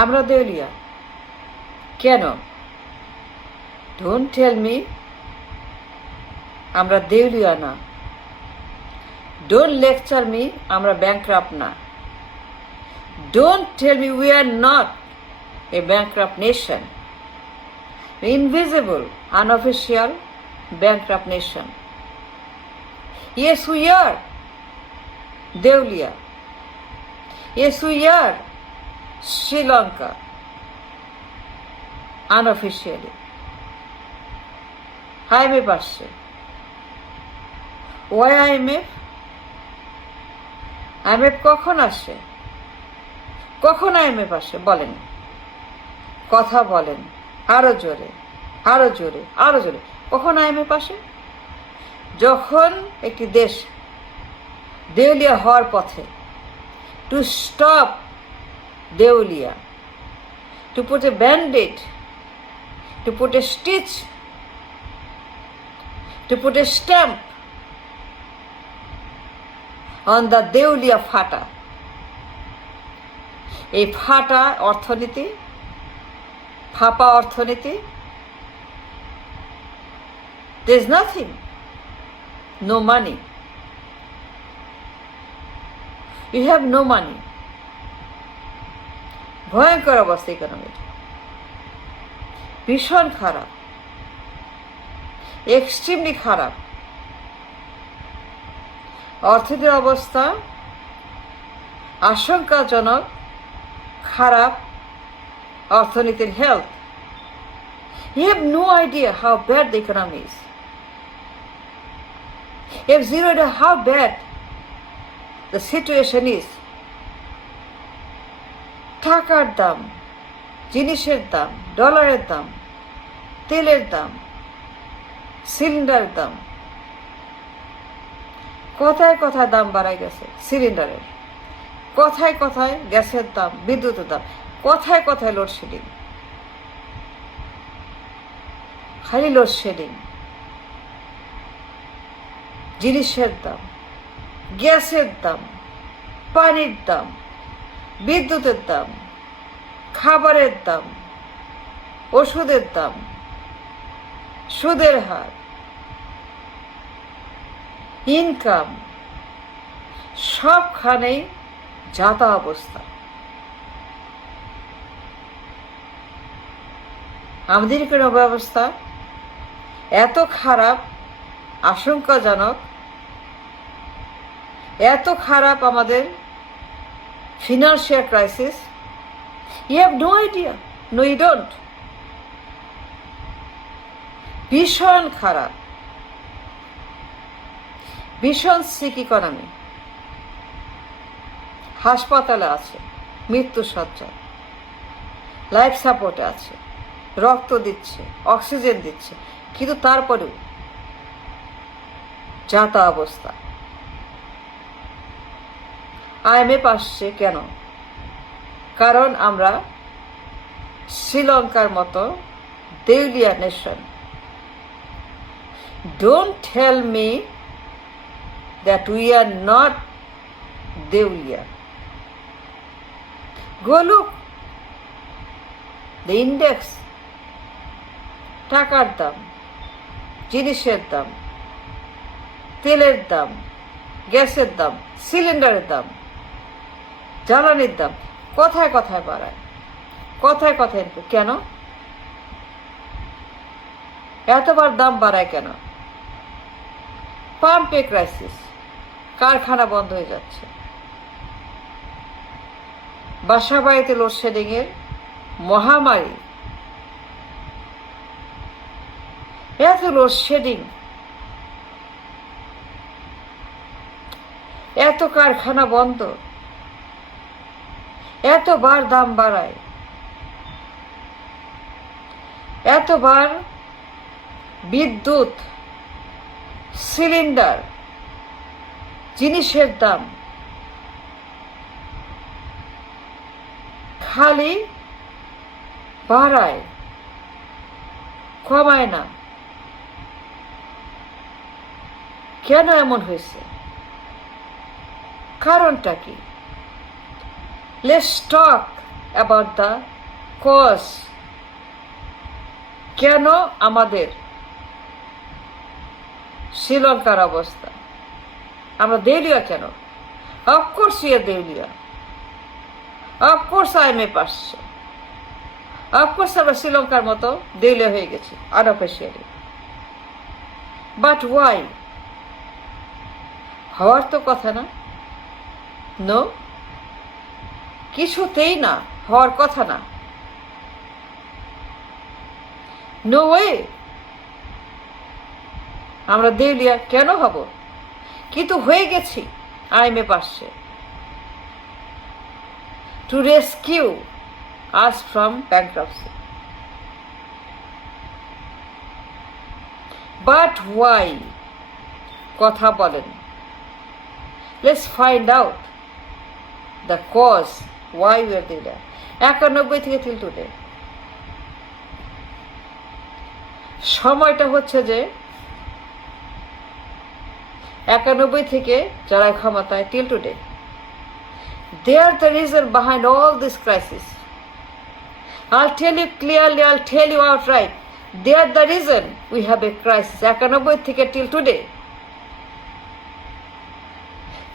আমরা দেউলিয়া কেন? ডোন্ট টেল মি আমরা দেউলিয়া না। ডোন্ট লেকচার মি আমরা ব্যাংক্রাফট না। Don't tell me we are not a bankrupt nation, invisible, unofficial bankrupt nation. Yes, we are Deolia. Yes, we are Sri Lanka, unofficially. IMF আসছে। Why IMF? IMF কখন আসে? কখন IMF আসে বলেন, কথা বলেন আরো জোরে, আরো জোরে, আরো জোরে। কখন IMF আসে? যখন একটি দেশ দেউলিয়া হওয়ার পথে, টু স্টপ দেউলিয়া, to put a branded, to put a stitch, to put a stamp on the দেউলিয়া ফাটা। এই ফাটা অর্থনীতি, ফাঁপা অর্থনীতি, there is nothing, no money, you have no money, ভয়ঙ্কর অবস্থা ইকোনমির, ভীষণ খারাপ, এক্সট্রিমলি খারাপ অর্থনীতির অবস্থা, আশঙ্কাজনক খারাপ অর্থনীতির health. You have no idea how bad the economy is. You have zero idea how bad the situation is. টাকার দাম, জিনিসের দাম, ডলারের দাম, তেলের দাম, সিলিন্ডারের দাম, কথায় কথায় দাম বাড়াই গেছে সিলিন্ডারের, কথায় কথায় গ্যাসের দাম, বিদ্যুতের দাম, কথায় কথায় লোডশেডিং, খালি লোডশেডিং, জিনিসের দাম, গ্যাসের দাম, পানির দাম, বিদ্যুতের দাম, খাবারের দাম, ওষুধের দাম, সুদের হার, ইনকাম, সবখানেই যাতা অবস্থা। আমাদের ইকোনমিক ব্যবস্থা এত খারাপ, আশঙ্কাজনক, এত খারাপ আমাদের financial crisis. You have no idea, no you don't. ভীষণ খারাপ, ভীষণ সিক ইকোনমি। হাসপাতালে আছে, মৃত্যুসজ্জায়, লাইফ সাপোর্টে আছে, রক্ত দিচ্ছে, অক্সিজেন দিচ্ছে, কিন্তু তারপরেও যাতা অবস্থা। IMF আসছে কেন? কারণ আমরা শ্রীলঙ্কার মতো দেউলিয়া nation. Don't tell me that we are not দেউলিয়া। গো লুক দ্য ইন্ডেক্স, টাকার দাম, জিনিসের দাম, তেলের দাম, গ্যাসের দাম, সিলিন্ডারের দাম, জ্বালানির দাম কথায় কথায় বাড়ায়, কথায় কথায়। কেন এতবার দাম বাড়ায়? কেন? পাম্পে ক্রাইসিস, কারখানা বন্ধ হয়ে যাচ্ছে, বাসা বাড়িতে লোডশেডিং এর মহামারী, এত লোডশেডিং, এত কারখানা বন্ধ, এতবার দাম বাড়ায়, এতবার বিদ্যুৎ, সিলিন্ডার, জিনিসের দাম খালি বাড়ায়, কমায় না। কেন এমন হয়েছে? কারণটা কি? Let's talk about the cause, কেন আমাদের শ্রীলঙ্কার অবস্থা, আমরা দেউলিয়া কেন? অফকোর্স ইয়ে দেউলিয়া, অফকোর্স IMF আসছে, অফকোর্স আমরা শ্রীলঙ্কার মতো দেউলিয়া হয়ে গেছি আনঅফিসিয়ালি। But why? হওয়ার তো কথা না। নো, কিছুতেই না, হওয়ার কথা না। নো ওয়ে আমরা দেউলিয়া কেন হব? কিন্তু হয়ে গেছি। IMF আসছে to rescue us from bankruptcy. But why? কথা বলেন। Let's find out the cause why we are দেউলিয়া। 91 থেকে till today সময়টা হচ্ছে যে 91 থেকে যারা ক্ষমতায় till today, they are the reason behind all this crisis. I'll tell you clearly, I'll tell you outright, they are the reason we have a crisis. 91 থেকে till today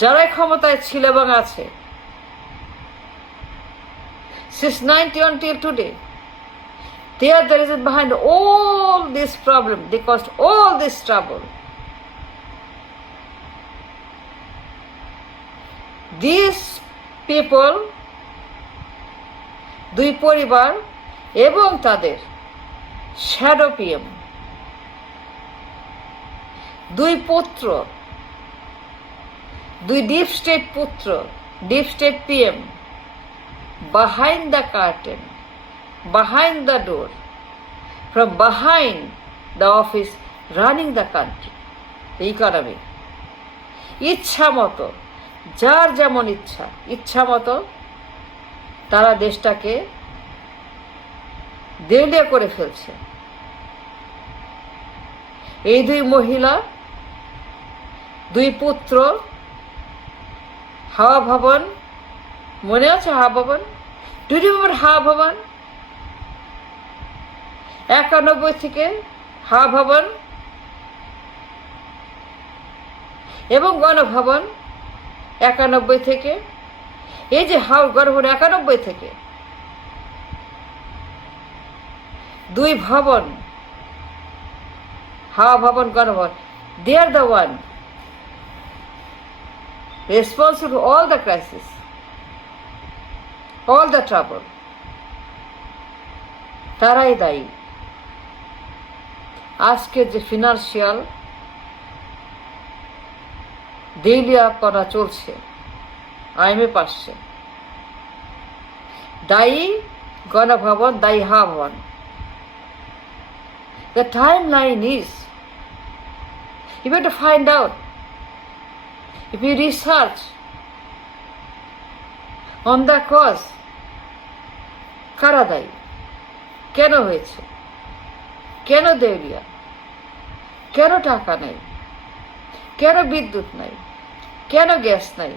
যারা ক্ষমতায় ছিল এবং আছে, since 91 till today, they are the reason behind all this problem. They caused all this trouble. These people, দুই পরিবার এবং তাদের শ্যাডো PM, দুই পুত্র, দুই ডিপ স্টেট পুত্র, deep state PM, behind the curtain, behind the door, from behind the office, running the country, the economy. ইচ্ছা মতো, যার যেমন ইচ্ছা, ইচ্ছা মতো তারা দেশটাকে দেউলিয়া করে ফেলছে। এই দুই মহিলা, দুই পুত্র, হাওয়া ভবন, মনে আছে হাওয়া ভবন? ডু ইউ রিমেম্বার হাওয়া ভবন? 91 থেকে হাওয়া ভবন এবং গণভবন 91 থেকে, এই যে গণভবন 91 থেকে, দুই ভবন, হাওয়া ভবন, Ganabhaban, they are the one responsible for all the crisis, all the trouble. তারাই দায়ী আজকে যে ফিনান্সিয়াল দেউলিয়াপনা চলছে, IMF আসছে। দায়ী গণভবন, দায়ী হাওয়া ভবন। The timeline is, you have to find out, if you research on the cause, কারা দায়ী, কেন হয়েছে, কেন দেউলিয়া, কেন টাকা নাই, কেন বিদ্যুৎ নাই, কেন গ্যাস নাই,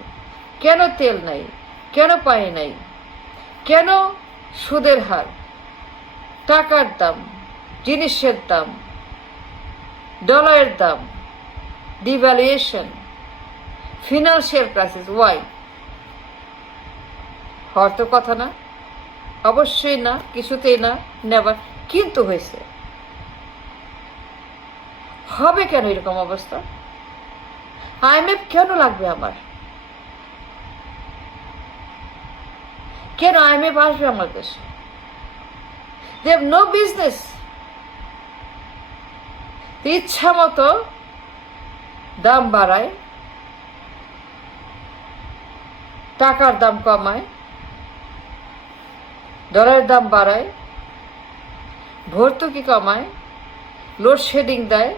কেন তেল নাই, কেন পানি নাই, কেন সুদের হার, টাকার দাম, জিনিসের দাম, ডলারের দাম, ডিভ্যালুয়েশন, ফিনান্সিয়াল ক্রাইসিস, ওয়াই? হওয়ার তো কথা না, অবশ্যই না, কিছুতেই না, নেভার। কিন্তু হয়েছে। হবে কেন এরকম অবস্থা? IMF কেন লাগবে আমার? কেন IMF আসবে আমার দেশে? They have no business. ইচ্ছা মতো দাম বাড়ায়, টাকার দাম কমায়, ডলারের দাম বাড়ায়, ভর্তুকি কমায়, লোডশেডিং দেয়,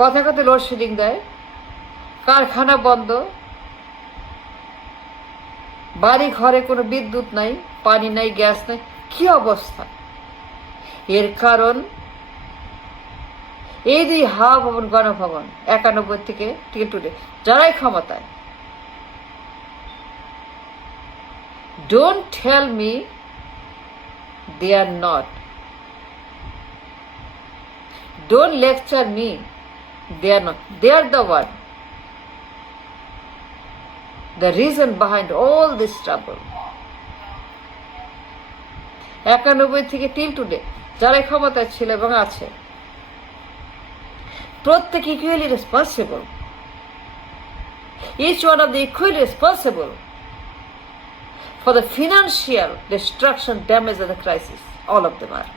কথা কথা লোডশেডিং দেয়, কারখানা বন্ধ, বাড়ি ঘরে কোনো বিদ্যুৎ নাই, পানি নাই, গ্যাস নাই। কি অবস্থা! এর কারণ এই দুই হাওয়া ভবন, গণভবন 91 থেকে till today যারাই ক্ষমতায়, Don't tell me they are not. Don't lecture me. They are not. They are the one. The reason behind all this trouble. 91 থেকে till today যারা ক্ষমতায় ছিল এবং আছে প্রত্যেক equally responsible. Each one of the equally responsible for the financial destruction, damage and the crisis. All of them are.